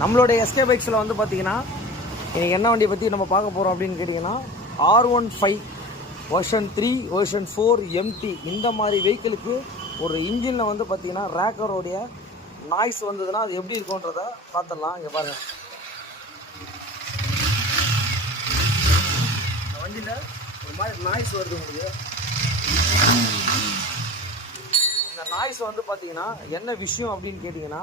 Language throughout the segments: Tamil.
நம்மளுடைய எஸ்கே பைக்ஸில் வந்து பார்த்தீங்கன்னா இன்றைக்கி என்ன வண்டியை பற்றி நம்ம பார்க்க போகிறோம் அப்படின்னு கேட்டிங்கன்னா R15 வெர்ஷன் 3 வெர்ஷன் 4 MT இந்த மாதிரி வெஹிக்கிளுக்கு ஒரு இன்ஜினில் வந்து பார்த்தீங்கன்னா ரேக்கரோடைய நாய்ஸ் வந்ததுன்னா அது எப்படி இருக்குன்றத பார்த்துடலாம். இங்கே பாருங்கள், இந்த வண்டியில் ஒரு மாதிரி நாய்ஸ் வருது உங்களுக்கு. இந்த நாய்ஸ் வந்து பார்த்தீங்கன்னா என்ன விஷயம் அப்படின்னு கேட்டிங்கன்னா,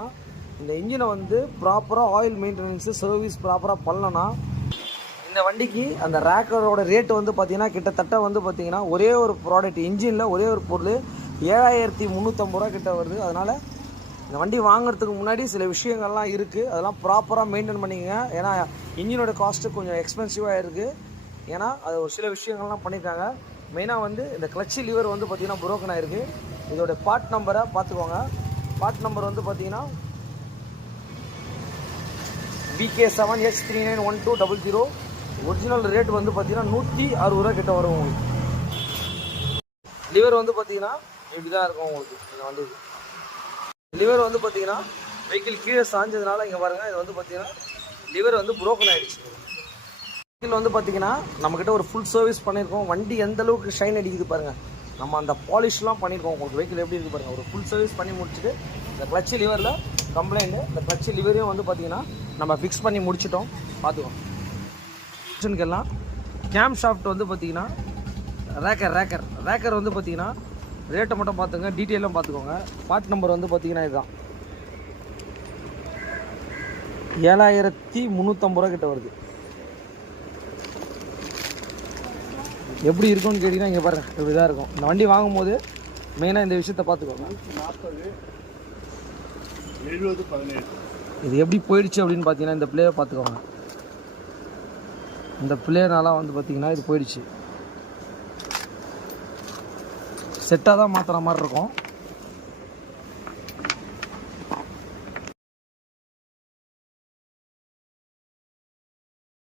இந்த இன்ஜினை வந்து ப்ராப்பராக ஆயில் மெயின்டெனன்ஸு சர்வீஸ் ப்ராப்பராக பண்ணலன்னா இந்த வண்டிக்கு அந்த ரேக்கரோட ரேட்டு வந்து பார்த்திங்கன்னா கிட்டத்தட்ட வந்து பார்த்திங்கன்னா ஒரே ஒரு ப்ராடக்ட் இன்ஜினில் ஒரே ஒரு பொருள் 7350 ரூபா கிட்ட வருது. அதனால் இந்த வண்டி வாங்குறதுக்கு முன்னாடி சில விஷயங்கள்லாம் இருக்குது, அதெல்லாம் ப்ராப்பராக மெயின்டைன் பண்ணிக்கங்க. ஏன்னா இன்ஜினோட காஸ்ட்டு கொஞ்சம் எக்ஸ்பென்சிவாக இருக்குது. ஏன்னா அது ஒரு சில விஷயங்கள்லாம் பண்ணியிருக்காங்க. மெயினாக வந்து இந்த கிளட்சி லிவர் வந்து பார்த்திங்கன்னா புரோக்கன் ஆகிருக்கு. இதோட பார்ட் நம்பரை பார்த்துக்கோங்க. பார்ட் நம்பர் வந்து பார்த்திங்கன்னா BK7H391200. ஒரிஜினல் ரேட் வந்து பார்த்தீங்கன்னா 160 ரூபா கிட்ட வரும் உங்களுக்கு. லிவர் வந்து பார்த்தீங்கன்னா இப்படி தான் இருக்கும் உங்களுக்கு. இந்த வண்டி லிவர் வந்து பார்த்தீங்கன்னா வெஹிக்கிள் கீழே சாஞ்சதுனால இங்கே பாருங்கள், இது வந்து பார்த்தீங்கன்னா லிவர் வந்து புரோக்கன் ஆகிடுச்சு. வெஹிக்கிள் வந்து பார்த்தீங்கன்னா நம்மக்கிட்ட ஒரு ஃபுல் சர்வீஸ் பண்ணியிருக்கோம். வண்டி எந்த அளவுக்கு ஷைன் அடிக்குது பாருங்கள். நம்ம அந்த பாலிஷ்லாம் பண்ணியிருக்கோம். உங்களுக்கு வெஹிக்கிள் எப்படி இருக்குது பாருங்கள். ஒரு ஃபுல் சர்வீஸ் பண்ணி முடிச்சுட்டு இந்த கிளட்சி லிவரில் கம்ப்ளைண்ட்டு, இந்த கிளட்சி லிவரையும் வந்து பார்த்தீங்கன்னா நம்ம ஃபிக்ஸ் பண்ணி முடிச்சிட்டோம். பார்த்துக்கோம். எல்லாம் கேம் ஷாஃப்ட் வந்து பார்த்தீங்கன்னா ரேக்கர் வந்து பார்த்தீங்கன்னா ரேட்டை மட்டும் பார்த்துங்க, டீட்டெயிலும் பார்த்துக்கோங்க. பார்ட் நம்பர் வந்து பார்த்தீங்கன்னா இதுதான் 7350 ரூபா கிட்ட வருது. எப்படி இருக்கும்னு கேட்டிங்கன்னா இங்கே பாருங்கள், இப்படி தான் இருக்கும். இந்த வண்டி வாங்கும்போது மெயினாக இந்த விஷயத்தை பார்த்துக்கோங்க. 70-17 இது எப்படி போயிடுச்சு அப்படின்னு பார்த்தீங்கன்னா இந்த பிளேயை பார்த்துக்கோங்க. இந்த பிளேனாலாம் வந்து பார்த்தீங்கன்னா இது போயிடுச்சு. செட்டாக தான் மாற்றுற மாதிரி இருக்கும்.